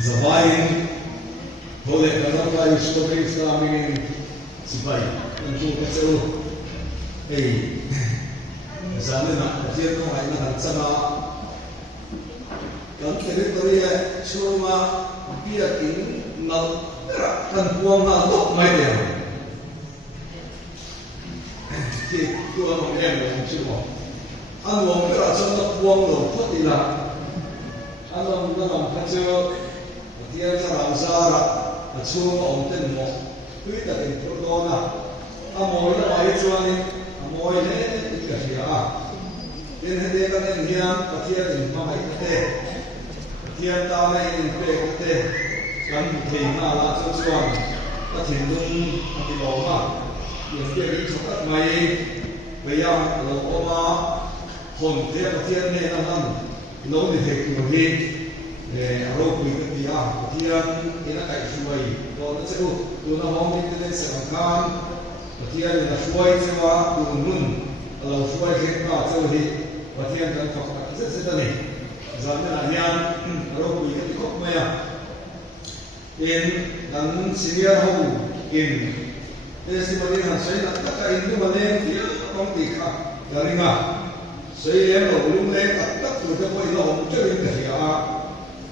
Zawain boleh kalau kita istri Islami sipai untuk kecil, misalnya nak kerja tu hanya nak sana, kalau teritori cuma biakin nak kan buang nak dok mai dia, itu orang yang cuma, orang berat cuma buang dok tidak, orang dalam kerja dia cara usaha, cuma orang temu, kita itu dona, amoy amoy cuma ni, amoy ni itu dia, ini dia kan dia dia ini mama itu, dia tahu ini itu, kan tinggal lah cuma, kita tinggal di rumah, yang dia itu kat mai, bayar rumah, hon dia ni nampak, lalu dia kembali. Arok itu dia ina kai suai to na seru to na hom ni te serangkan dia ina suai sewa tunun kalau suai ke ka sewa hi dia kan fakta se tani zaman anian arok itu kok maya in dan senior ho in esi mari han sai na ka indu mane dia kom tikha daringa sai lem lo lum le tak tu te poi lo hom che in dia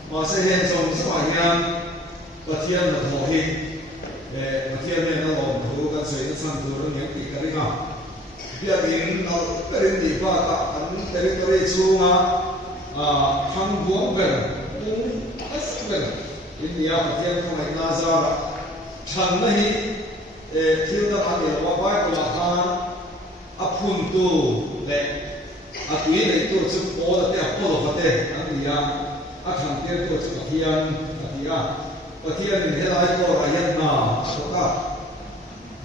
mà sẽ hiện trong số ảnh và thiên là thổ hi và thiên này nó làm thủ các suy nó sang thủ nó những cái này nào bây giờ nó cái đến đi qua cả anh territory xuống thăng vuông về cũng hết về India và thiên không phải Gaza chẳng này thiên là anh là vai của là apun tu để quý này tu chụp bó là để bó là phải để anh đi akan dia tu sekian ni helai ko rakyat na soka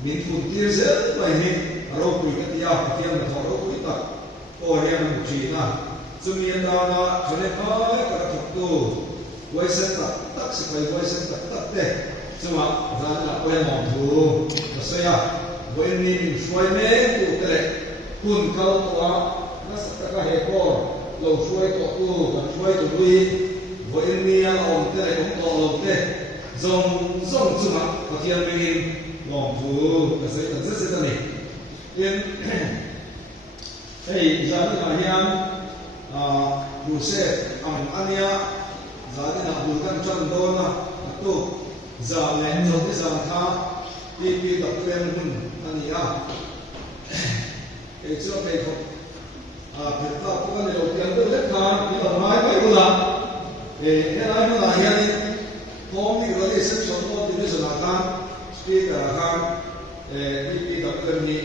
min pun dia se mai ni aro kui ketia petian na aro kui tak ko yang China sumian da na chone pai ka thuk tu wai sen tak sepai wai sen tak te cuma ran la ko yang tu saya wai ni suai me tu tele kun kau tua na sataka he ko lo suai to tu kan suai tu lui với India ông thế này cũng to ông thế dòng chứ mà có thiên mình ngọn phù là sẽ rất này yên đây giờ thì là hiam bù xe anh nhá giờ thì là bù căn chân đôi mà tu giờ lên giống cái giờ tha đi tập quen anh nhá cái chỗ này không việc ta cũng có điều kiện rất hết khả nhưng mà nói vậy là cái này nó là hiện hôm nay cái này sẽ sống một cái sự là speaker là đi tập quen đi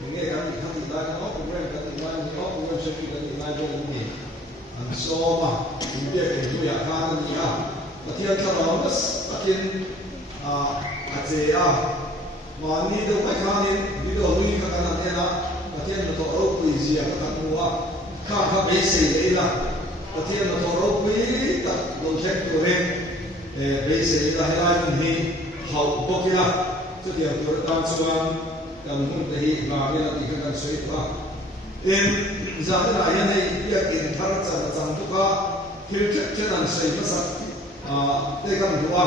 những cái gì khác thì ta có cũng quen cái gì mai có cũng quen sẽ cái gì mai cho mình anh so mà những cái gì khác cái gì và thiên cho nó là thiên chế mà ni đâu phải khá nên đi đâu lui các anh em là thiên là tổ ốc quỷ gì các anh mua khác bế sĩ đấy là thiên là tổ ốc quỷ tập đồ check của em bế sĩ là hai anh thì hậu bốc kia cho tiền của tam xuân cầm hung thì và bây giờ thì các anh suy qua em giờ cái này này việc in thằng chẳng tu cả thiếu chất cho nên suy mất sắc đây cầm đua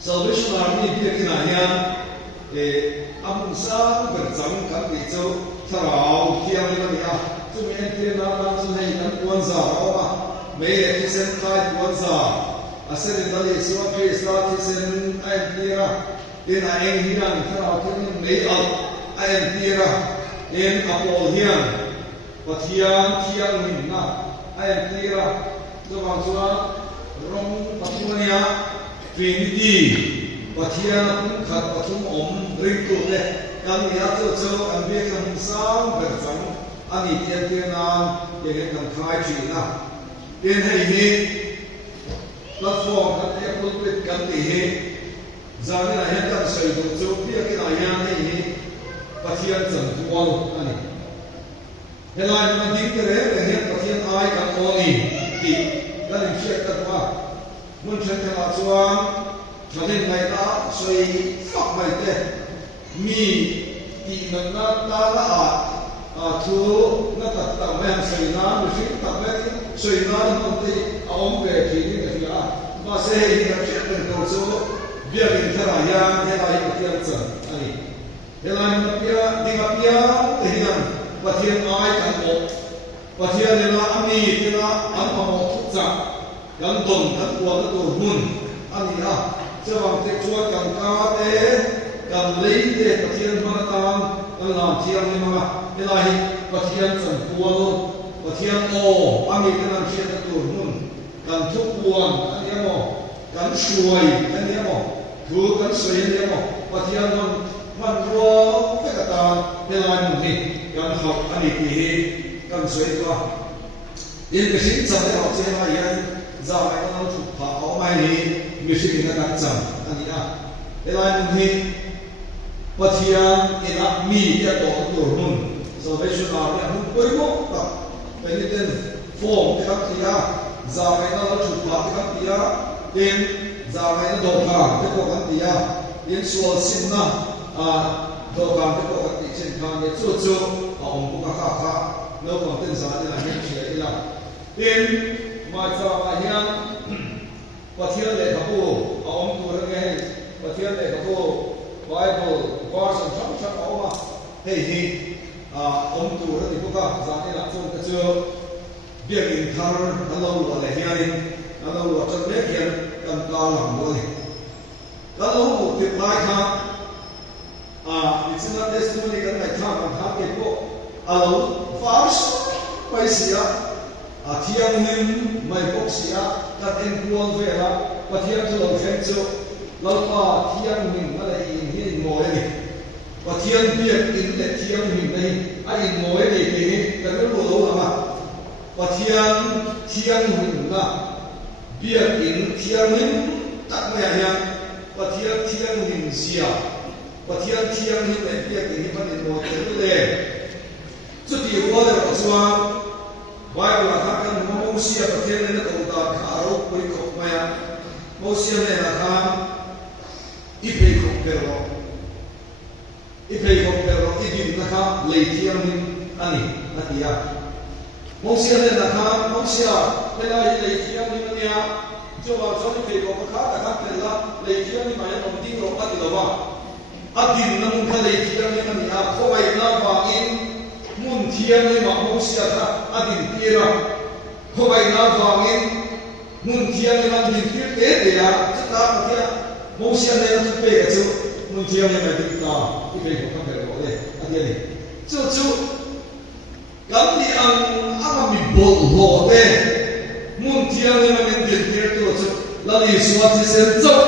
Salvation Army việc cái này nha âm sa vật chẳng cảm bị châu thảo thiam như vậy chúng mình thiên nam nam chúng hay nắm quan giả đó mà mấy cái sen khai quan giả sen đến đây xíu cái start sen anh kia đến anh hiền thảo thiên mấy anh kia đến Apple hiền và thiam mình na anh kia cho bằng số rong Patunia Trinity và thiên cũng khát và chúng ring tụ đấy, đang nghĩ cho anh biết làm sao việc chẳng anh đi thiên nam để cái làm khai chuyện nào, đến hay hi platform các cái công việc các cái hi, giờ cái này hiện đang sử dụng cho biết cái này hay hi, và thiên chẳng tuân anh ấy, hiện nay mình tính cái đấy là hiện và thiên ai các con đi thì đã được check các bạn, muốn check các bạn cho cho nên ngày ta suy phát mày thế mi thì mình ta đã thu nó tập tập em suy nó suy tập em suy nó không thì ông về thì cái gì à mà sẽ hình thành chuyện tình cầu số việc hình thành là yang thế là hình thiên trần anh thế là đi gặp bia thì hình và thiên ai cán bộ và thiên là anh đi thế là anh mà một chút rằng gắn tuần gắn quần gắn tuần hun anh đi à cho bằng thế chúa cần ca thế cần lấy thế và thiên mà tan cần làm thiên nhưng mà thế là hình và thiên trần quần và thiên ô anh đi cái làm thiên gắn tuần hun cần chúc quần anh đi mà cần xuôi anh đi mà thứ cần xuôi anh đi mà và thiênมันรัวไม่กระตานเวลาหนึ่งนี่การhọcอันนี้ที่การสวยกว่ายิ่งกระชิดจำได้หอกเสียมาอย่างจะไม่ต้องถูกผ่าเอาไม่นี่มีสิ่งนั้นจำอันนี้นะเวลาหนึ่งนี่ปะเทียนเอ็นะมีที่ตัวตัวหุ่น salvation army หุ่นป่วยหมดแบบเป็นนิดเดียวฟอร์มที่เขาที่อ่ะจะไม่ต้องถูกผ่าที่เขาที่อ่ะเอ็นจะไม่ต้องโดนผ่าที่พวกเขาที่อ่ะเอ็นส่วนสิ่งนั้นตัวการที่ปกติเช่นการเนี่ยจู่ๆองค์ผู้ข้าข้าเนื้อความตื่นสายนี่แหละไม่เชื่ออีหล่ะเอ็นมาจากอะไรเนี่ยประเทศเลยครับผู้องค์ตัวเรื่องประเทศเลยครับผู้ไบเบิลวอร์ชันช่างเอามาเฮ้ยองค์ตัวเรื่องผู้ข้าสายนี่แหละส่วนกระเจ้าเบี้ยกินทางนั่นเราหลวงอะไรเนี่ยนั่นเราหลวงจนเบี้ยกินกันกาหลังด้วยแล้วเราติดไม้ครับit's not testimony กันในทางของทางเก็บพวกfirst ไปเสียเที่ยงนึงไม่พกเสียกัดเอ็นกวนเวลาว่าเที่ยงจะลงแข่งเจ้าเราก็เที่ยงนึงอะไรอินที่โมยนี่ว่าเที่ยงเบียดอินแต่เที่ยงนึงในไอ้โมยนี่ปีนี้กันไม่รู้หรอมาว่าเที่ยงนึงนะเบียดอินเที่ยงนึงตักไม่ยังว่าเที่ยงนึงเสียว่าเที่ยงนี่เป็นเพียงที่มันเป็นโมเดลเลยจุดที่ว่าเราจะว่าไว้ว่าถ้ากันมองเสียประเทศนั้นก็ต้องการข่าวบริโภคมาโมเสียเนี่ยนะครับอีเพย์ของเปโรอีดินนะครับเลยเที่ยงนี่อันนี้นั่นเดียวโมเสียเนี่ยนะครับโมเสียเวลาเลยเที่ยงนี่มันเนี่ยจะว่าชอบอีเพย์ของพระข้านะครับเป็นละเลยเที่ยงนี่หมายถึงดิ้งลงอันนี้หรอวะอดีตนั้นทะเลเทียมนี่มันอาเข้าไปน้ำวางอินมุนเทียมนี่มาโมเสียนะอดีตที่เราเข้าไปน้ำวางอินมุนเทียมนี่มันดินที่เตะเดียจะตามเทียโมเสียเนี่ยมันเปย์กันจู่มุนเทียมนี่มันดินตาที่เปย์ของข้าพเจ้าเลยอันนี้เลยจู่กันที่อันมีบอลโหดเต้มุนเทียมนี่มันดินที่ตัวจู่แล้วนี่สวัสดิ์เส้นจู่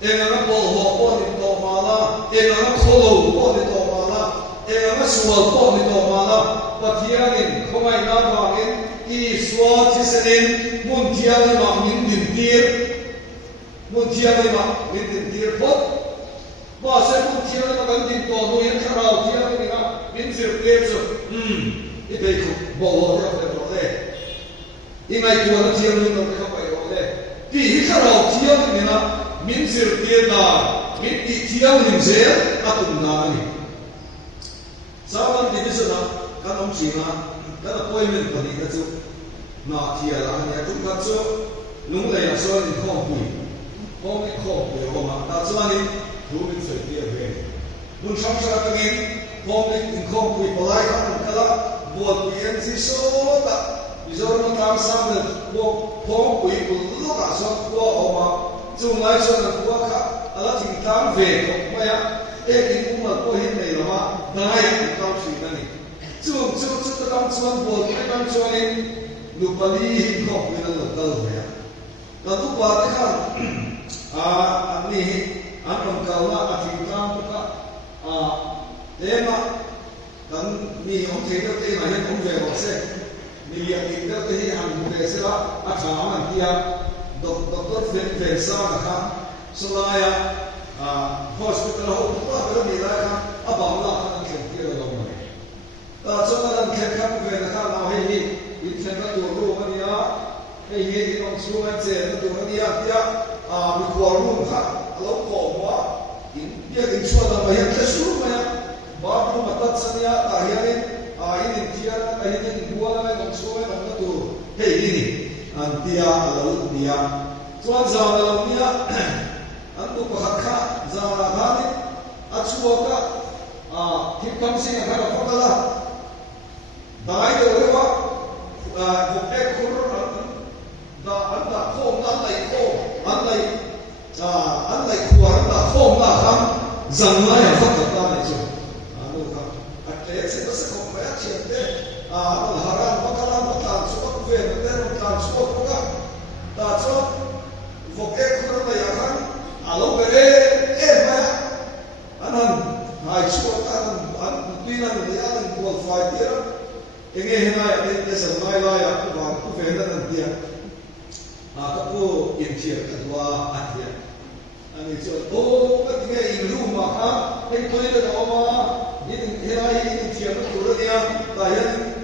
เองนะบอลหัวบอลนี่โตมาละเองนะโคโลบอลนี่โตมาละเองนะสวอลบอลนี่โตมาละปัทยานินเขาไม่น่าฟังอินอีสวอที่เสนินมุนเทียนมามินดินตีร์มุนเทียนมามินดินตีร์พอดว่าเสมุนเทียนมากันดินโตโดยขราวเทียนนี่นะมินสิร์เทียร์สุอีเด็กบอลหัวเราเป็นโรเล่อีไงตัวเทียนนี่เราไปเข้าไปโรเล่ที่ขราวเทียนนี่นะมินสิร์เทียนนะมินอีเทียนหิมเสียอัตุนนานี่สาวันที่ดิฉันนะกันองชีนะกันอพอยเมนต์ปฏิกัจุนาเทียละเนี่ยทุกกัจุลุงเลยอ่ะส่วนนี้ข้อคุยข้อไม่ข้อคุยออกมาแต่ส่วนนี้รู้เป็นสิ่งที่เรื่องบุญชักชะกันเองข้อไม่ข้อคุยปลายกันกันละบวชเปลี่ยนสิโซตะมิจฉามันตามซ้ำเลยบวกข้อคุยบุญลูกอาสวะข้อออกมาจุงไล่ส่วนข้อค่ะอะไรถึงตามเวกไม่อะเอ็งอินอุ้มก็เห็นเลยหรอวะได้ยังตามสิ่งนั้นนี่จุดตามส่วนบวชไม่ตามส่วนนี้ลูกบาลีหินข้อคุยนั่นหลักตลอดเลยแล้วทุกวันที่ข้างอันนี้อันนั้นก็ว่าอธิกรรมทุกเดี๋ยวมากันมีของเทวดาไหนของเวรบอกเสียมีอย่างนี้เดี๋ยวที่หันเวรเสียอาจารย์มันที่ดร.เฟนซ่านะครับสลายhospital ทุกวันก็มีแล้วครับบางล่ากันเข็มที่เราลงมาแต่ช่วงนั้นเข็มครับเวรนะครับเราให้ยินเข็มก็ตัวรู้มันเนี่ยให้ยินที่ต้องช่วยเจนตัวนี้ที่มีความรู้ครับเราขอว่าอินเดียกินช่วยเราไปยังจะสู้ไหมบางคนมาตัดสัญญาแต่ยังอินเดียไอ้นี่บัวแล้วไม่ต้องช่วยมันก็ตัวเฮ้ยนี่ an tia alo tia chuan za alo nia an tu pakhat kha za la khani achuaka thip kam sing kha la phakala dai de rewa vok ek khur da an da khom an lai khuar an da khom la kham zang la ya phak ta ne chu alo kha atle se ba se khom ba chiam te al haran pakala pakal chuak ve te ro kan chuak ka ta chu vok ek khur la ya khan alo bere e ma anan hai chuak ta an tuina ne ya an qualify tira enge hena ya te se mai la ya ku ba ku ve na nan tia kapu intiar kedua akhir. Ani so ketika ilu maka itu itu nama ini herai intiar kedua dia tayan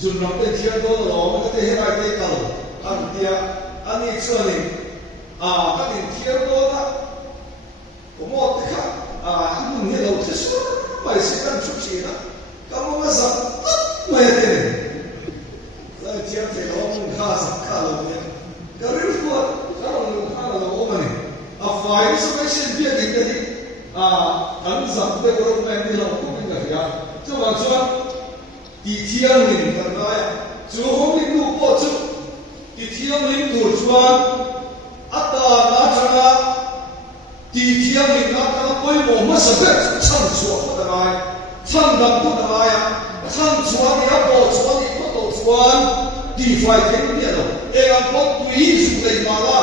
junam intiar kedua loh ketika herai itu kalau antia ani so ni kan intiar kedua kamu teka kamu ni lalu sesuatu masih kan cuci na kamu masak macam tiap orang khasa kalau dia kerana buat kalau kalau orang ni afai sebenarnya dia jadi anzam tu orang lain dia lakukan benda dia cuba di tiang ni kerana ya cuba ni tu pocu di tiang ni tu cuba ada macam di tiang ni nak koi mau masuk cang cuba kerana cang dam tu kerana ya cang cuba dia pocu ni chuan di fai theng dia lo ang pot tui su lei ma la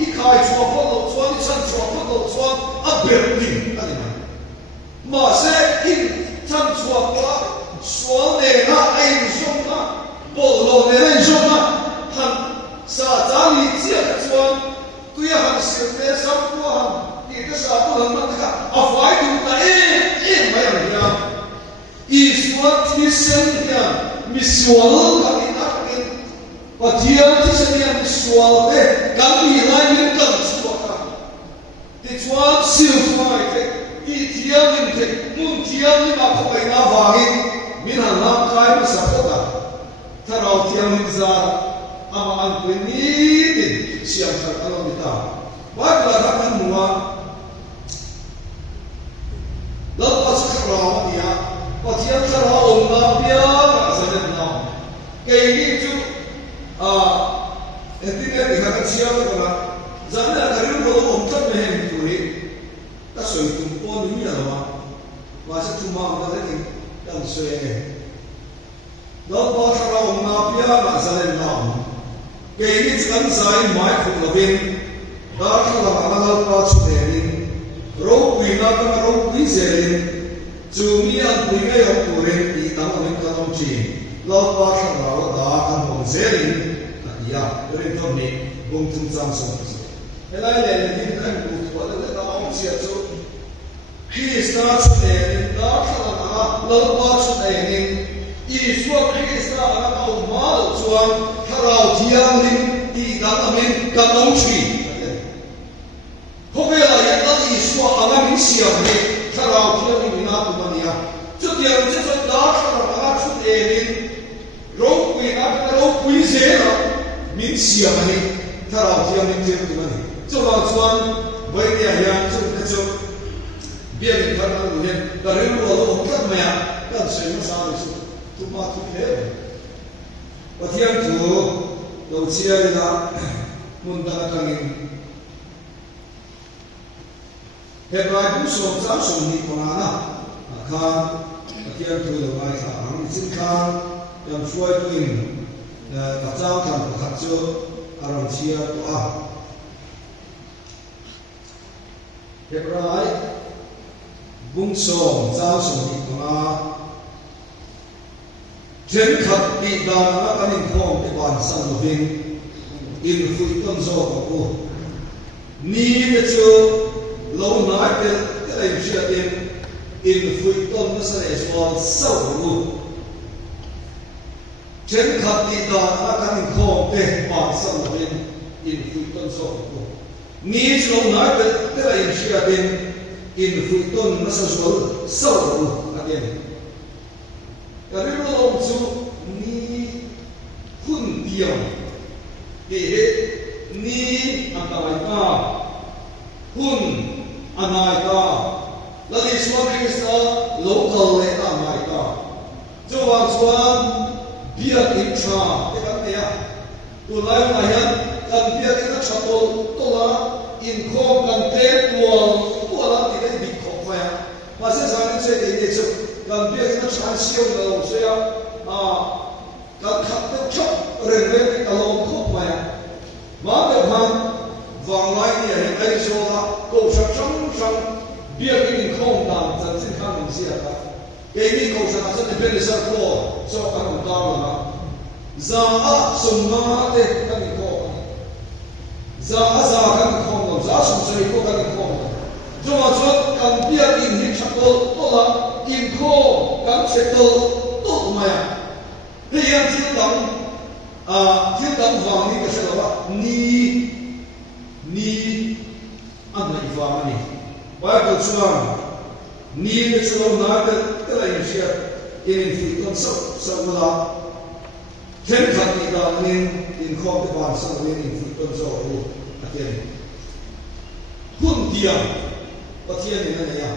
I khai chua pot lo chuan I chan chua pot lo chuan a ber ding ani mai ma se in chan chua pa sual ne na ai zong na bol lo ne ai zong na han sa cha li chia chuan tuya han sil ne sam ko han ti ka sa ko han ma ka a fai tu ta mai am ya I suat ti sen ya misual kami nakin, wajib disediakan misual kami lain kan suaka. Dijual silfai itiang ini, muntiang ini apa kaya nafari, minang langkai masakoda. Tarau tiang izar, ama anpeni siang terkalau kita. Baiklah kan mua, lepas kerana dia, wajib kerana orang dia. Kayak gitu, intinya dikatakan siapa kalau zaman akhirnya kalau orang mehem turi, tak sesuai tumpon ini adalah masa cuma orang ini yang sesuai. Lalu kalau orang mafia masalah nama, kayak ini kan saya mai kumlebin, dah kalau orang pas sudahin, rau pina kan rau piserin, cumi yang punya yang turin di tangan mereka nongci. Lalu pasang lalu dah kan bongserin, ya, dari tu ni bongtung samsung. Helai lelaki kan buat ada tahu siapa tu. Krisna sudahin, dah kalau lalu pasang sudahin, Iswa Krisna anak kau mal cuan harau tiang ni di dalam kanong tree. Kau bela yang tadi Iswa anak siapa ni harau tiang ni nak mania. Setiap sesuatu dah kalau anak sudahin. Rau kui nak rau kui zera, min siapa ni? Tarau dia min dia tu mana? Coba cuan, baik dia yang cuba kacau, biar kita nak lihat. Dari luar orang maya, kan saya masa itu tu mati leh. Watian tu, lau cia ina, munda kangin. Hebrai pun soal ni mana? Kan, watian tu lau mai kang, cinta. Yang suai tuin, kacau kan kacau orang cia tua. Hebrai bungsong jauh suri kena, jenkat di dalam kanin kong iban sanubing, infui konso kaku. Ni becu lau naik kelai cia tin, infui kon masa eswal sauru. Chen khát đi đó là cái khổ để bản thân mình in phui tôn số của ni chúng nói về cái là in chia bên in phui tôn nó sâu sâu cái gì cái đó là ông chú ni hun tiang thì ni anh ta lại ta hun anh ai ta là đi xuống Christa local lệ anh ai ta cho vào xuống bia kinh tra cái vấn đề à tụi lại mà hiện cần bia cái nó chặt tổ là in khom cần té tua là thì cái bị khom phải à mà sẽ sang cái chuyện gì chứ cần bia cái nó chặt siêu là sẽ cần khắc cái chốc rồi về cái lồng khom phải à mà được hàng vàng lại thì ai số là cầu sạch trắng bia cái in khom đàn chân xin khang mình xia cả cái này cầu sạch chân thì bên sân khô so với các công là za sum ma te kan ko za kan ko no za sum sei ko kan ko jo ma chot kan bia in hi chakol to la in ko kan setol to ma ya he yan til dam wang ni ka se la ni an na iwa mani ba ko chuan ni ne chulo na ka la in sia in fi kon so la thiên khắc thì là nên in kho cái bàn sau nên in phụ tuân rồi luôn tiền hun tiền và tiền thì này à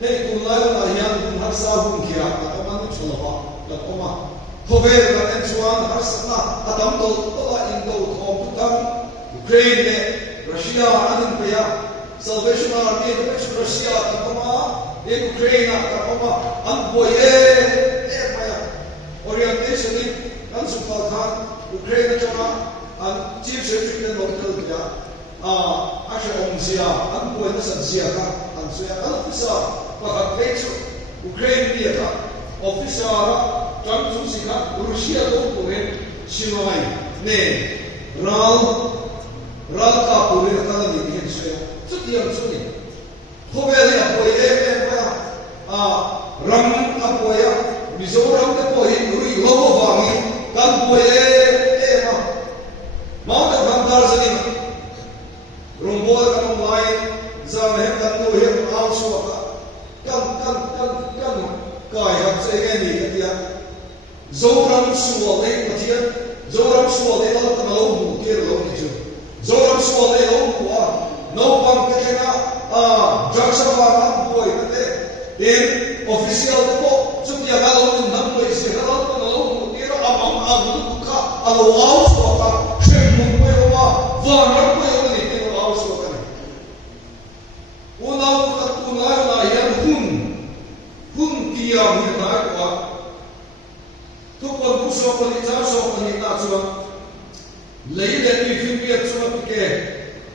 đây cũng nói là hiện cũng har sao hun kia là các bạn biết là là có mà thôi về là em xuân har sao là tấm tổ là in tổ kho cũng tấm Ukraine Russia anh bây giờ Salvation Army cái Russia là có mà Ukraine là có mà anh bồi em bây giờ orientation kan supal khan Ukraine chama an chief secretary local kya asha omsia an ko na sansia ka an suya an officer pa ka pecho Ukraine ni ka officer cham chu sikha Russia do ko he sinai ne ral ka pure ka ni ni suya chutiam chuni khobele apoi ram apoya Mizoram te po hi uri logo vangi kan po ma ta kan dar zani rumbo kan online zam he kan no he au so kan kai hat se ke ni ke dia zoram suo le patia zoram suo le lo kan lo mu ke lo ni chu zoram suo le lo mu a no pam ke na jaksa ba na boy te den official po chúng ta đã lâu năm tuổi sẽ đã lâu nó lâu một tí nó ấm nó cả alo áo số cả xem một quay qua và nó quay qua thì cái áo số cái này u nào ta tu nói là hiện hun kia hiện tại quáทุกคนผู้ชมคนที่เจ้าชมคนที่ตาชมlấy để đi phim việt cho nó kể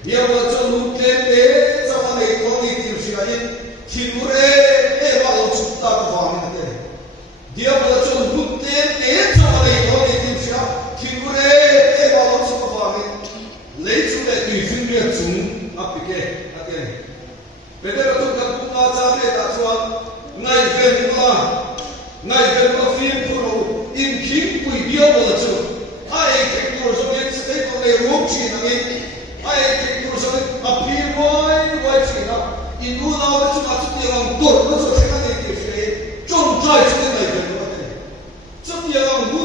điều là cho lúc tế tế cho anh ấy có đi tìm sự ấy thì lúc đấy để vào chúng ta có vào như thế dia pada cun hutan itu ada yang kau di Indonesia kibure bawa semua faham lei sudah tujuh dia cun apa ke hati ni betul tu kan punca cari tak cuan ngai ven film puru in king pui dia pada cun ai king puru sampai sedih kau le rup cina ni ai king puru sampai api wai cina ibu lawan cuma dia orang tur macam sekarang ni dia trong trai cina ni chấp nhận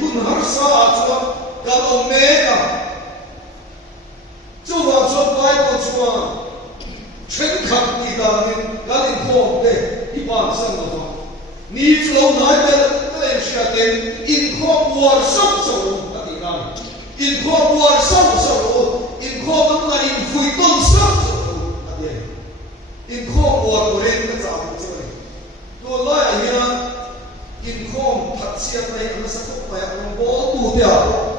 hun har sa cho cả ông mẹ à cho vào cho bài của chúa chân khắc đi ra nên cả những khổ để đi bàn sang mà thôi ni cho nói về cái em sẽ đến in khổ buồn sâu sâu cái gì này in khổ buồn sâu sâu in khổ vẫn là in phui tôn sâu sâu cái gì in khổ buồn của em cái gì vậy tôi nói anh nhá in khom thật siết này nó sẽ không phải rombo tu tiao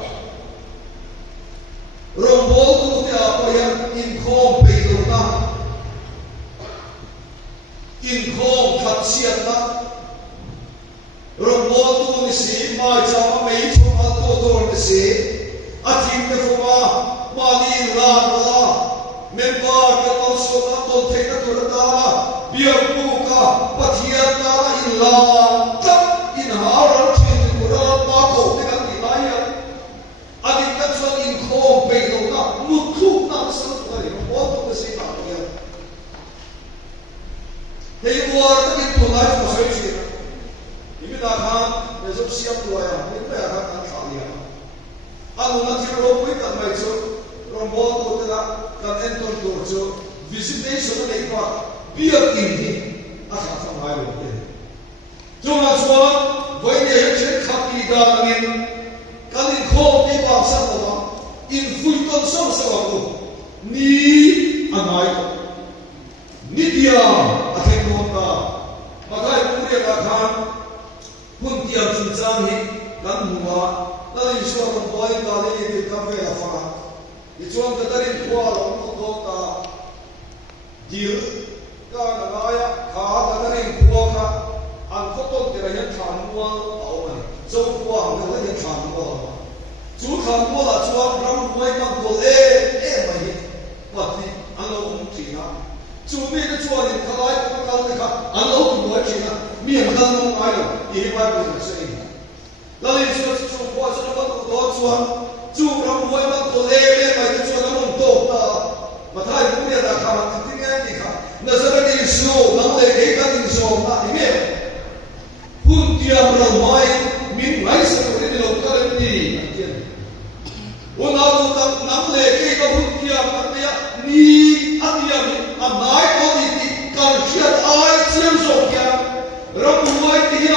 bây giờ in khom bị đồ na in khom thật siết na rombo tu ni si mai cha mấy chỗ mà tu ni si à thiên cái phong mà đi ra member cái con số nó tôn thế cái tu ta bia bu ka pathian ta in la in haran chin kuran ma ko te kan ni lai ya adin ta chuan in khom pe lo na mu thu na sa ko ni mo to se ta ya hei war ta ni tu lai ko sai chi ni mi da khan ne zo siam tu ya ni pa ya kan tha ya 是没什么没法，比较顶的，上来了的。就那说，为了全靠地的人，赶紧靠地把上的话，因非到上上路，你来，你dia akan kota, makai puri akan pun tiap cinta ni dan mua, lalu Islam membuat kali ini kafe apa? Islam tadi kuat untuk kota, dia kan agaknya kah tadi kuat kan, angkot tu kira yang tanpa awal, so kuat angkot yang tanpa awal, so tanpa lah Islam ramai macam mai, mati, anu mungkin. 做咩都做你他来不搞你看，俺老多钱啊，面看弄来了，一百不是生意。那你说做花做那么多做那么多做累累买的做那么多的，嘛太不了了，看今天你看，那是那零售，能来给个零售那里面，本地啊不买，民买什么的都可能的，我拿到能来给个本地啊那边你。anh em anh nói có gì thì cần thiết ai chiếm dụng kia rồi mỗi tiền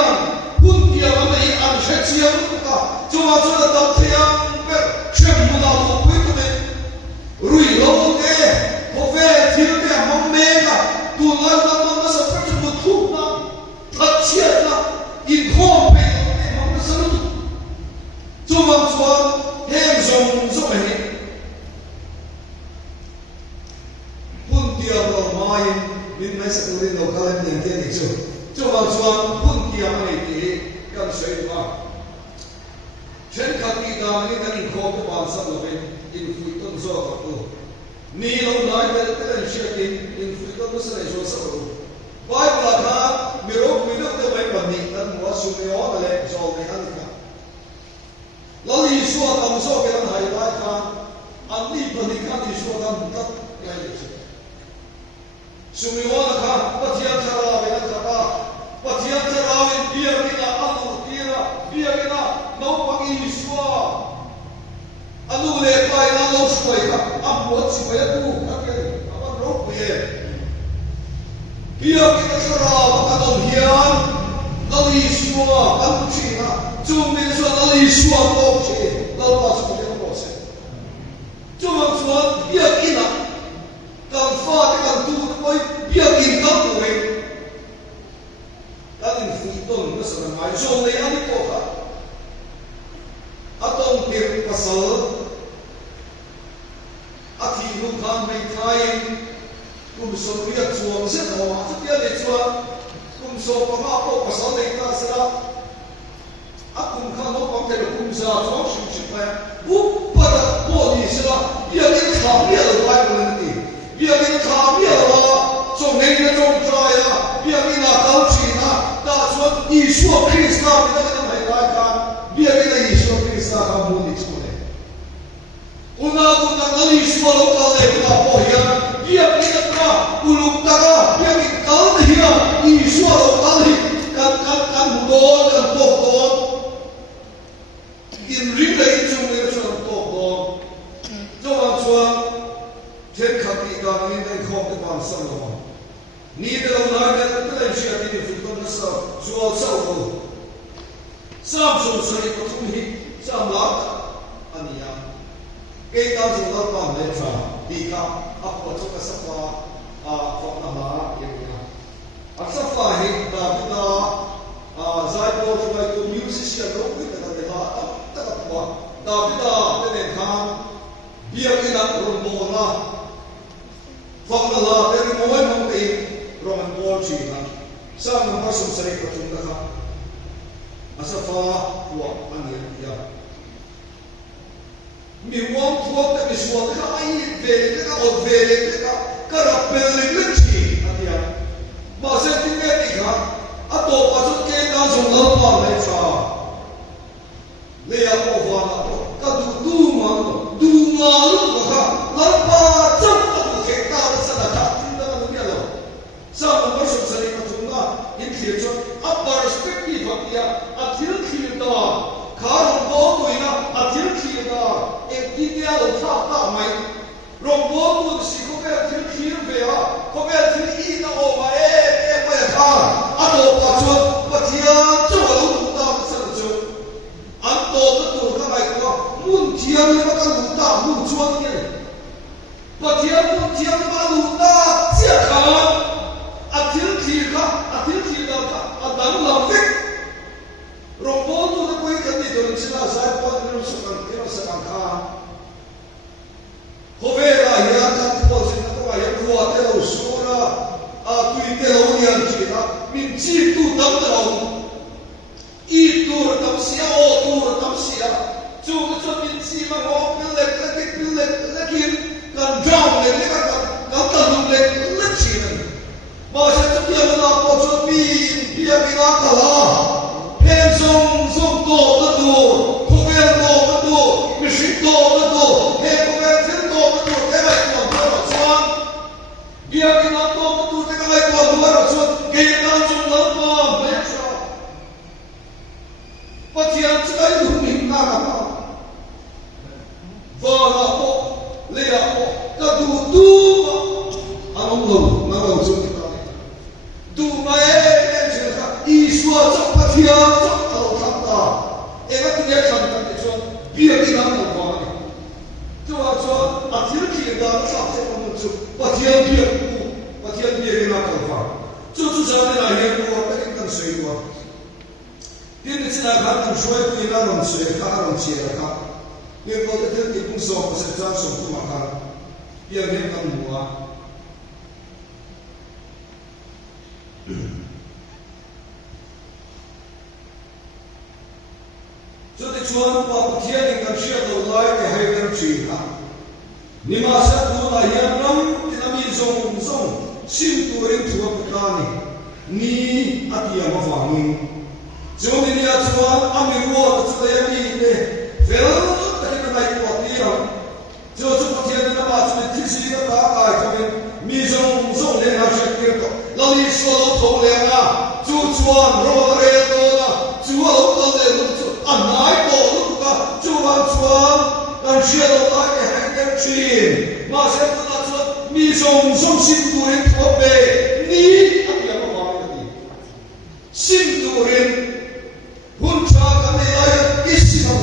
hun tiền anh ấy anh sẽ chiếm cả cho là tập thiam về chuyện một đạo một quý của mình rủi ro cái có vẻ thiếu cái mong mê cả tu nói nó sẽ phát triển một thuốc nào thật chết là in không về cái mong nó sẽ cho hem dùng này min mai sa turin lo kalam ning te ni chu wang chuan hun kia mai ti kan sei wa chen khat ti da ni kan in kho ko ban sa lo ben in fui ton zo ka tu ni lo nai te te ran sia tin in fui ton sa le zo sa lo bible kha mi ro mi no te mai pan ni tan mo su me o le zo me han ka lo li su ta mo so ke ran hai lai kha an ni pan ni kha ni su ta ta ya le Sumiwana ka patian tarawe na kata patian tarawe dia kita anu dia kita no pagi iswa anu le pai na lo suai ka ambuat supaya tu kakek apa rok ye dia kita tarawe kata hian lalu iswa anu cina cuma iswa lalu iswa kok lalu masuk ke dalam proses cuma dia kita kan fa kan tu koi bia kin kan tu re kan in fu ton na sa mai zo le ani ko ka atong tir pasal athi lu kan mai thai kum so ria chuang se no ma chu pia le chuang kum so pa ma ko pasal le ka sa akum kan no pam te kum sa chuang shu shu pa bu pa da ko ni sa bia kin kha bia lo bai ko ni bia kin kha bia lo trong này nó trong trai à, bây giờ là cao chỉ na, đã说艺术 Krista 你那个没来看，别个的艺术 Krista 他目的出来，我那艺术老高嘞，不好呀，别个的那不鲁达个，别个高的呀，艺术老高嘞，干多干多多，因人类中那个说多多，就往说，天看地干，你能靠得上什么？你的老奶奶不能去啊！你福州的时候做手术，三手术一个东西，三拉的，安尼呀。给当时老板来查，第一个我做个沙发放那嘛也不样，沙发是在过出来个 musician 都会那个那个话，那边看，别个那容易啦，放那啦，但是我们蒙的。Roman Borgi na sa mga pasong sa ikatong naka asafa huwa aniyan ya mi wang tuwa ta mi suwa ka ay vele ka o vele ka karapel ligchi atiya ma sa tinga ka ato pasot ke na song lalpa lai cha le ya ko wa na ka du ma lu ka lalpa cham ka ke ta sa da ka Sama masuk sari katuna in future apa perspektif dia akhir kita kalau bodoh ina akhir kita ektinya lo tak mai rombo tu sih kok akhir kita làm việc rồi bố tôi đã quay cái gì tôi chỉ là giải quyết nó sẽ còn cái nó sẽ còn khá có vẻ là hiện tại của chúng ta có phải hiện qua theo số là tùy theo nhân chỉ là mình chỉ tu tâm đầu ít tu tâm xia ô tu tâm xia chú cho mình chỉ mà ngó cái lệch kia cần rong lên cái cần dùng lên lệch chỉ này mà sẽ thực hiện là một số mình bia cái đó cả là hem sông tổ cái đồ thu về tổ cái đồ mình xịt tổ cái đồ hem thu về xịt tổ cái đồ cái này còn bao nhiêu xuân bia cái đó tổ cái đồ cái này còn bao nhiêu xuân cái nào chúng nó còn mấy sao và thiền sẽ dùng mình ta làm nào vợ là bộ lê là bộ ta đủ tu anh ông lầu chúng ta tu mà em chuyện khác ý xua trong cái thiền trong đầu thằng ta em cái nghe thằng ta cái chuyện bia cái nào cũng có này cho thiền thiền đó nó sao sẽ không chụp và thiền bia cái nào cũng có cho sao này là hiện của cái cần suy của tiên cái là khả năng suy của nó làm suy khả năng chia là khác nhưng có cái thứ thì cũng so với sự trang sống của mà khác bia cái cần mua cho nên chuan qua thiên đình cần chia đầu lại để hay cần chỉ ha nhưng mà sẽ tu là hiện lắm thì nó bị rong xin tu đến thua cái này ni atia mà vàng mình cho nên nhà chuan ami ruột cho đây mi này vel cái này của tiền cho thiên nó bảo cho nên thích gì nó cả cái cho nên mi rong lên là sẽ kiếm được là lý số thấu lên à chú chuan rồi đây đó chú ở đâu đây anh nói bộ lúc cả chú bạn chuan đang chia đầu lại cái hành động chuyện mà sẽ tự là chuan mi rong xin tu đến thua về ni anh em có bảo cái gì xin tu đến hun cha cái này là cái gì đâu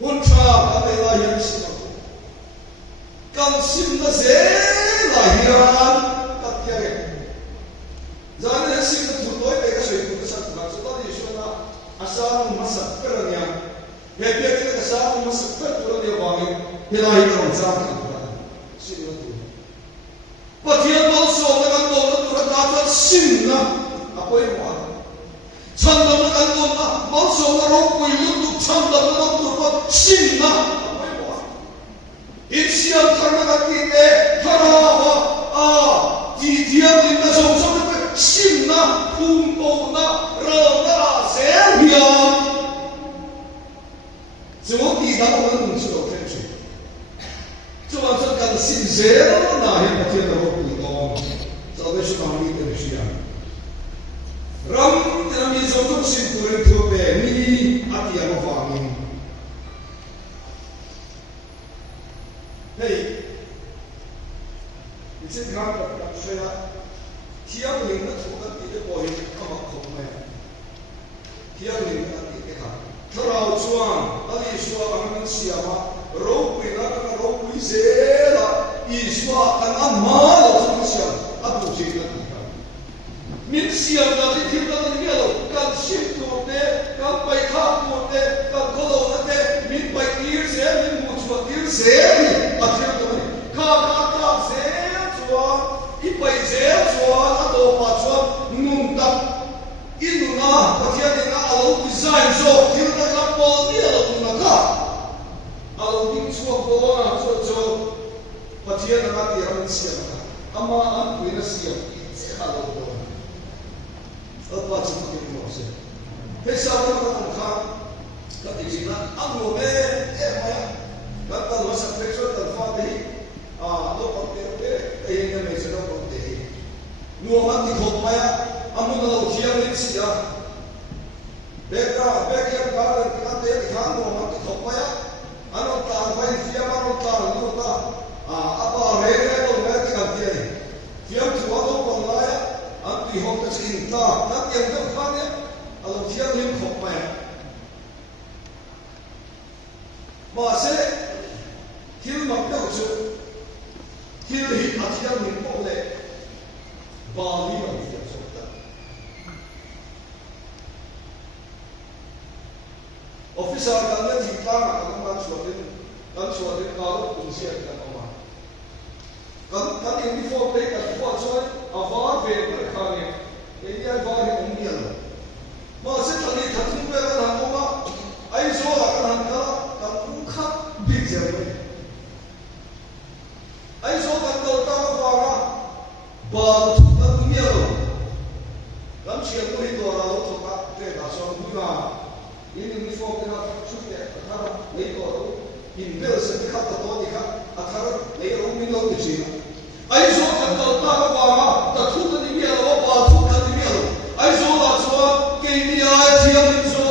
hun cha cái này là cái gì đâu cần xin nó dễ là hiền tất cả cái giờ này xin nó thủ đối với cái sự của sát của chúng ta thì chúng ta asal masak kerana ya dia kita asal masak kerana dia bagi nilai orang zaman kita xin nó thủ và thiên bảo số nó cần bộ nó thủ ra ta xin na apa yang buat chân nó cần bộ na bảo số nó rong quỳ lúc lúc chân nó thủ ra xin na apa yang buat Insiam karena kita harawa tiada kita sama-sama sinna kumpulna rela sehiam semua tidak orang mencuba kerja cuma sekarang sincere nah yang macam tu orang sampai sudah kita bersiap ram tidak bisa untuk sinturin tu ni hati yang mafahami hey你这看到虽然天灵的土的地的过去干嘛空没天灵的地的看他老庄那里说俺们西嘛肉贵那个肉贵些了一说俺妈了怎么想俺不这个地方民西那里听到那里了干新土的干白卡土的干可乐的民白地些民木出地些的啊听到没卡卡些一辈子做啊，多把做弄得一弄啊，我天天啊，老design做，听那个包你了弄那个，老丁做过啊，做，我天天啊，别人写了，阿妈俺对那写，这下老多，把这个给我写，那下午那个看，那第几呢？俺我们哎呀，那个我上学说的发的。都讲的，哎呀，没知道讲的。我们的口牌啊，俺们老天的吃啊，别个人家的看我们的口牌啊，俺们打牌的，俺们打路打，阿爸人家都没得看的，天主啊都过来啊，俺对方的是打，咱点都看的，老天的口牌啊，马些，天马标准。天气阿天明报嘞，巴黎人也做的， officer kan na thita na kan suatin ka ro kun sia kan oma kan uniform te kan ko choi avar ve per khane area var he umnial ma se thani thatun pe kan oma ai zo la kan ka kan ku kha big jam ai zo kan do ta wa ga ba thu ta umnial lam sia ko hi do ra lo to ka te da so mu na in uniform te ka chu te ka le ko in bel se te ka to ni ka athar le ro mi lo te chi ai zo kan do ta wa ga ta thu ta ni mi lo ba thu ta ni mi lo ai zo la cho ke ni ai thiam ni zo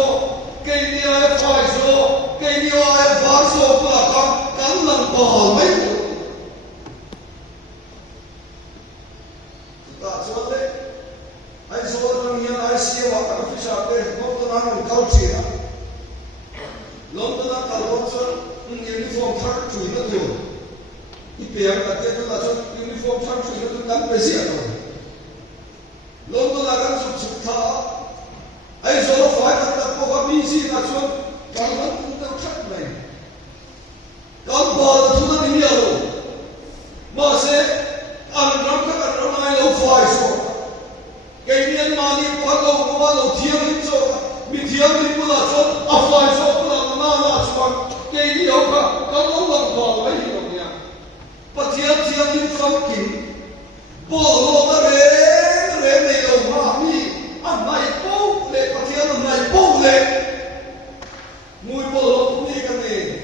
ke ni ai phai zo ke ni ai va zo pa ka kan lang ba mai ta zo le ai zo ta ni ai sia wa ka fi sha te no ta na ni kau chi na long ta na ka lo cho uniform thar chui na tu I pe ka te ta cho uniform thar chui na tu dan pe sia to long ta na kan su chu tha ai zo fa ka ta ko ka mi si na cho ka na tu ta chat mai ka ba tu na ni ya lo ma se an ram ka ram ai lo fa so cái miền mà đi qua lâu thiêng lên rồi bị thiêng lên cũng là cho à phải cho cũng là na cho cái gì đâu cả có làm vào cái gì đâu nhỉ và thiêng lên phong kín bỏ lô cái rễ này đâu mà mi anh này bố lệ và thiêng này bố lệ mùi bỏ lô cũng đi cái này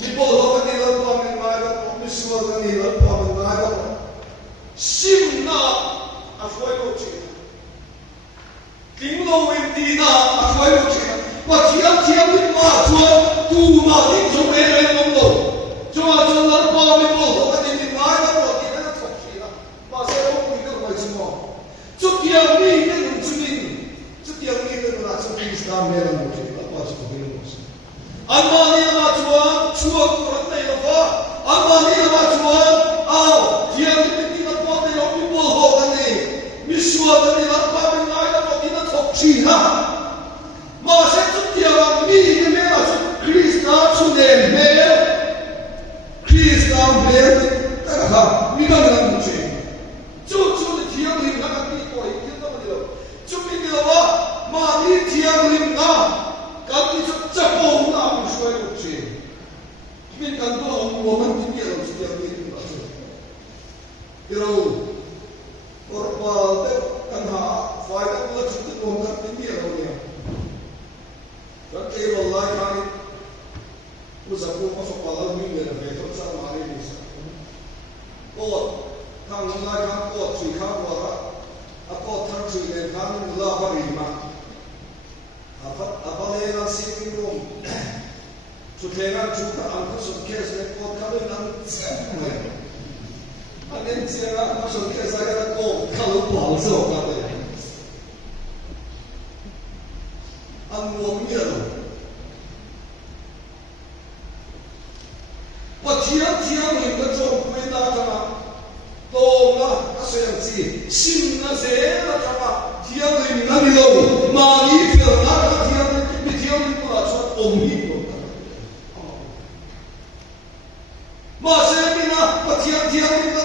đi bỏ lô cái này là qua mình mai đó mình xua cái này là qua mình mai đó sim na a foi lo chi kinh lo em đi na a foi lo chi và thiam đi mà cho tu mà đi cho em không lo cho nó qua mình lo cái này mai đó rồi thì nó thuộc chi là mà sẽ không bị cái loại gì mà chút thiam đi cái đúng chút thiam đi cái là chút đi Islam này là một chuyện là quá chút cái đúng không anh mà đi là chua Quran này là fa anh mà đi là chua thiam đi cái qua đây nó bị bỏ hộ cái này mi xua cái này là qua bên ngoài là một cái nó thuộc chi ha mà sẽ chút thiam mi cái này là chút Christa chút đền mẹ Christa mẹ cái là mi cái là một chuyện chút cái thiam đi là cái gì coi cái đó mà được chút cái gì đó mà đi thiam đi na cái gì chút chấp bông na mình xuôi một chuyện mình cần có ông mình tin nhiều chút thiam đi là chút rồi Orba kan ha faida pula cuti kongkat India loh kan kaya wallahi kami usahaku masuk palang minggu dan betul sama hari ini kot kang wallahi kang kot cuy kang wara aku thar cuy dan kang mula barima apa lena sini rom cutengan juga angka sukses dan kot kami nang semua anh xem á, nó xuống kia sai cái cô không bỏ sổ cả rồi, ăn uống nhiều, và thiêng mình nó trộn quên ta cho mà, tôm đó, nó xem gì, sim nó dễ là cho mà, thiêng mình nó đi đâu, mà đi phiền nó thiêng mình cũng là cho ổn định rồi, mà xem đi na, và thiêng mình nó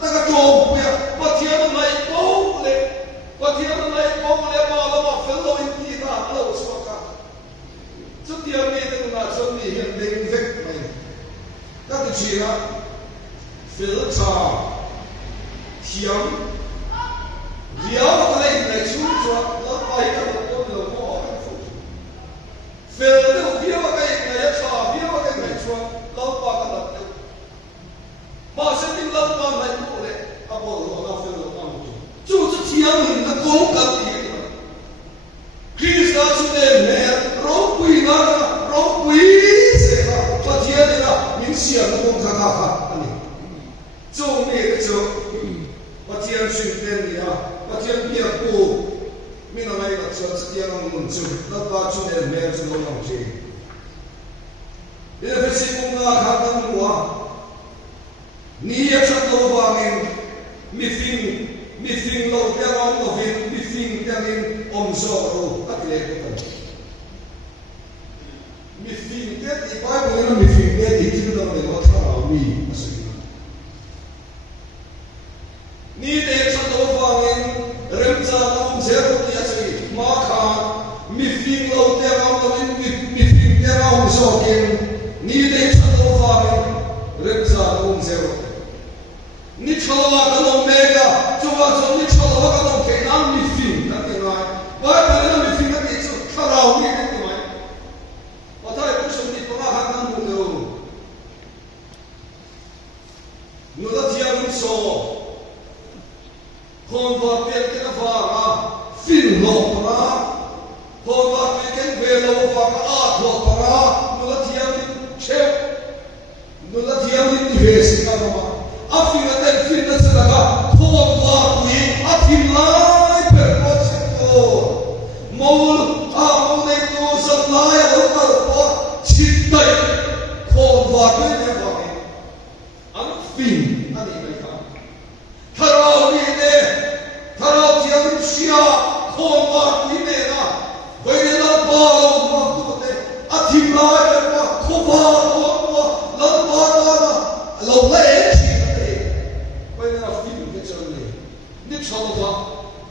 ta cái trộm vậy, và thiêng này bố lệ mà nó mà phấn lôi đi ra lâu xóa cả, chút thiêng này thì là cho mình hiện định vết này, các cái chuyện á, phấn trà, thiêng, liao cái này chú cho nó bay cái đồ nó bỏ cái phụ, phấn đâu viết cái này trà viết cái này cho nó bỏ cái đồ mà sẽ tin lâu con này cũng vậy, à bộ nó phê lo con một chút, chút thiêng mình nó cũng cần gì nữa, khi ta chú đến mẹ rau quý sẽ là, và thiêng này là những xiềng nó cũng khá anh ấy, trong này cái chỗ, và thiêng xuyên tên gì à, và thiêng bia cũ, mình nói là cho thiêng nó muốn chú, nó ta chú đến mẹ chú nó làm gì, bây giờ phải xem cũng là khá tâm quá. Ni ya chat lo bangin mi thing lo te on lo vin mi thing te nin om so ro atle ko mi asui ni de chan do wangin rem cha na zero ti asui ma kha mi fing lo te ram lo mi fing te ram so kin ni de chan do wangin rem cha na zero ni chalawa ka no mega chuwa chu ni chalawa ka no ke nam mi fing ka te ngai ba ba na mi fing ka ti chu kharau ni te ngai wa thai ku sum ni pa ha kan mu lo nu da thiam so khom va pe ke na va ma fin lo pa khom va pe ke ve lo va ka a lo pa nu da thiam ni che nu da thiam ni ve si ka ma afin até fin da saraga khom va ni afin lai per ko chito mol a mol nei to san lai lo ka po chitai khom va pe ne va ni an fin ani mai ka tharau ni ne tharau thiam sia khom va ni ne na voi ne la ba lo ma tu te athim lai per ko khom va lo la ba na lo le ni chalawa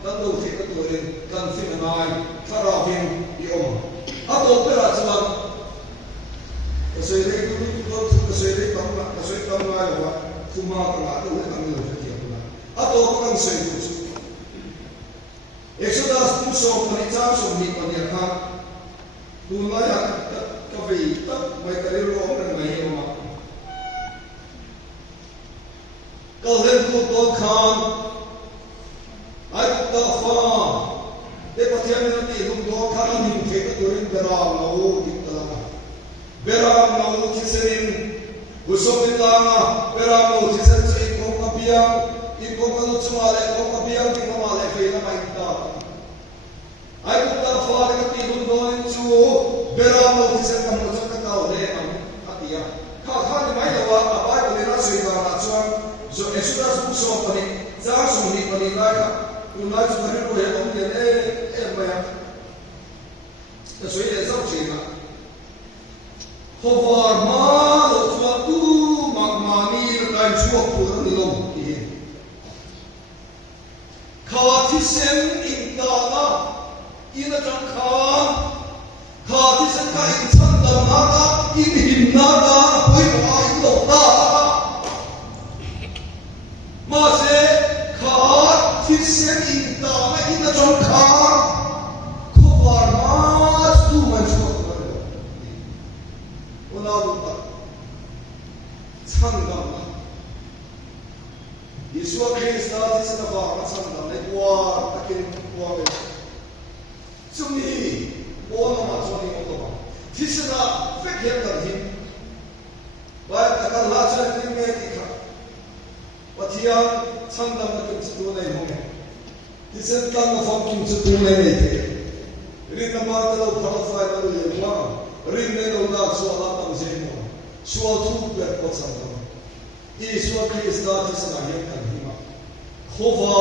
kan do the ka turin kan fin nai tharavin i om ato pera chama ka sei re ku ko ka sei re kam na ka sei kam nai wa kuma ka na do kan lo the ya ato ko kan sei ku Exodus tu so ni cha so ni pa ni ka tu na ya ka ve ta mai ka re ro om na mai ma ka len ku to khan ai ta fa de pathian na ti lum do khan ni ke ka turin beram na o dikta beram na o thisenin usom la na beram na o thisen sei ko ka bia in ko ka no chuma le ko ka bia ki ma le fe na mai ta ai ta fa de ka ti lum do in chu beram na o thisen ka mo cha ka ta o le am atia kha ni mai la wa ba ko le na sei ba na chuan zo Exodus bu so pa ni za so ni pa ni la ka Unai chu hari ko he om ke e maya ta soi le zau chi na khovar ma lo chua tu mak ma ni dai chu ko ni lo ti kha thi sen in da na ina chang kha thi sen ka in chan da na ka in hin na da poi ma ai lo da ma se thi sen in da ma ina chong kha khovar ma tu ma chu ko ona lu ta chang da ma Yeshua Christ ta thi sen va ma chang da le kwa takin kwa me chumi ona ma choni ko ba thi sen na fe ke da hi ba ta ka la cha ni me ti kha Watia changdam na kim chitu nei home tisen tan na fam kim chitu nei nei te rin na ma ta lo phal fai na lo ye ma rin nei lo na so la tam je mo so thu per ko changdam I so Christ ta tisen na ye kan hi ma khova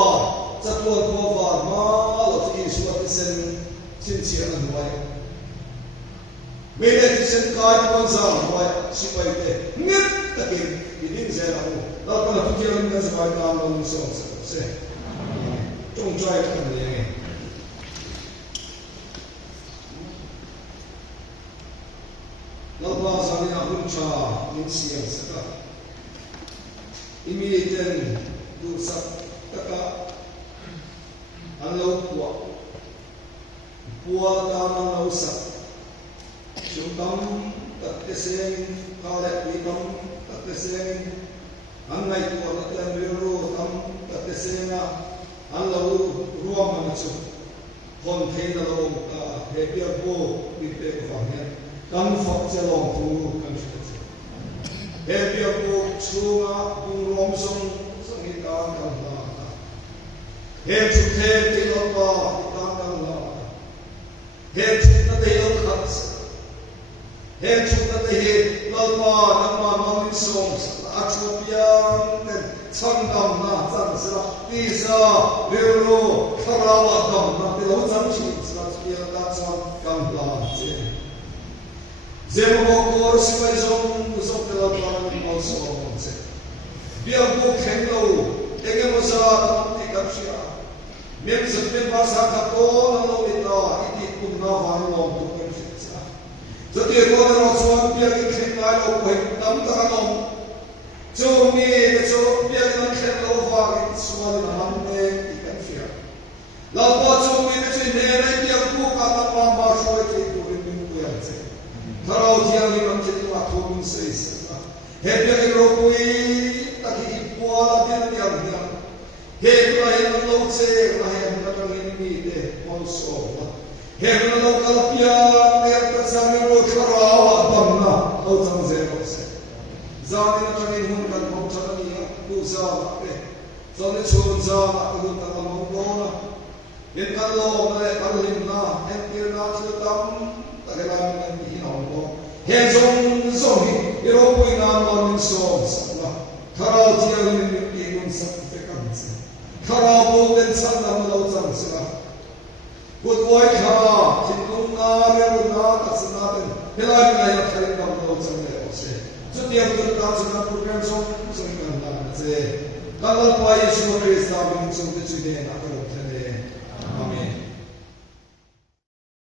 chatlo khova ma lo ti so tisen chin chi na duai me ne tisen kai kon sa duai si pai te nit takin idin je la moเราก็ต้องเที่ยวในสมัยการลงสองเสียจงใจกันเลยไงเราพาสามีอาบุญชาอินเสียงสักอิมีเดนดูสักตะกะอันเราปัวตามเราสักชุมตั้มตัดเตเซงกาเลปีตั้มตัดเตเซงอันไหนตัวนักเรียนเรียนรู้ทำตัดเสียงอันเรารวมมันสุดคนเทนเราเฮียเปียโบมีเตะฝังเนี่ยกันฝักจะลองดูกันสุดเฮียเปียโบชัวบุญรวมส่งสังกิตากันลาเฮียชุดเทติลปาตากันลาเฮียชุดนั่นเฮียขัดเฮียชุดนั่นเฮียลปาน้ำมันมันส่งอาชูเปียงช่างดำนะจังสิละตีซาเรียวโลคาราวะดำนะที่เราจังชิสละเปียงดัชวันกันลาเจเจมโกโกรสิไปจง sốc từ lâu toàn mình mau sầu không sẽ biếng bố khen lâu anh em muốn sao tâm thì gặp gì à miếng sứt miếng ba sa khát to nó lâu đi ta ít cũng nào vàng lòng cũng em sẽ sao giờ thì tôi nói cho biếng khen lại lâu quên tâm ta lòng cho mi cho biếng nó khen lâu vàng xóa đi làm này thì gặp gì à lâu qua cho mi nó chỉ nề này biếng bố cả năm năm ba số thì tôi mình quên sẽ thảo thiang đi mang chỉ là thôi mình sẽ hết biếng lâu quỳ ta khi qua là biếng biếng biếng hết là hết lâu chế là hết là trong cái gì để mong số hết là lâu cả biếng hết là sang cái lối kharo à tầm na lâu trong dễ không sẽ ra đi trong cái hôn cần mong cho nó nhiều đủ ra đấy cho nên chôn ra cái hôn cần mong đó hiện căn lô mà lại căn hình na em kia na chưa tâm ta cái làm mình bị nào đó hiện trong trong cái lô quỳ nam mà mình sống là kharo thiang mình bị mình sắp phải cầm sẽ kharo bố đến sắp nằm lâu chẳng sẽ là bút quay kharo chỉ cũng na re bút na ta sẽ na đến cái lại này là phải nằm lâu chẳng để ở sẽ chút tiền tôi ta sẽ program trong cần làm sẽ các bạn quay xuống cái sao mình trong cái chuyện này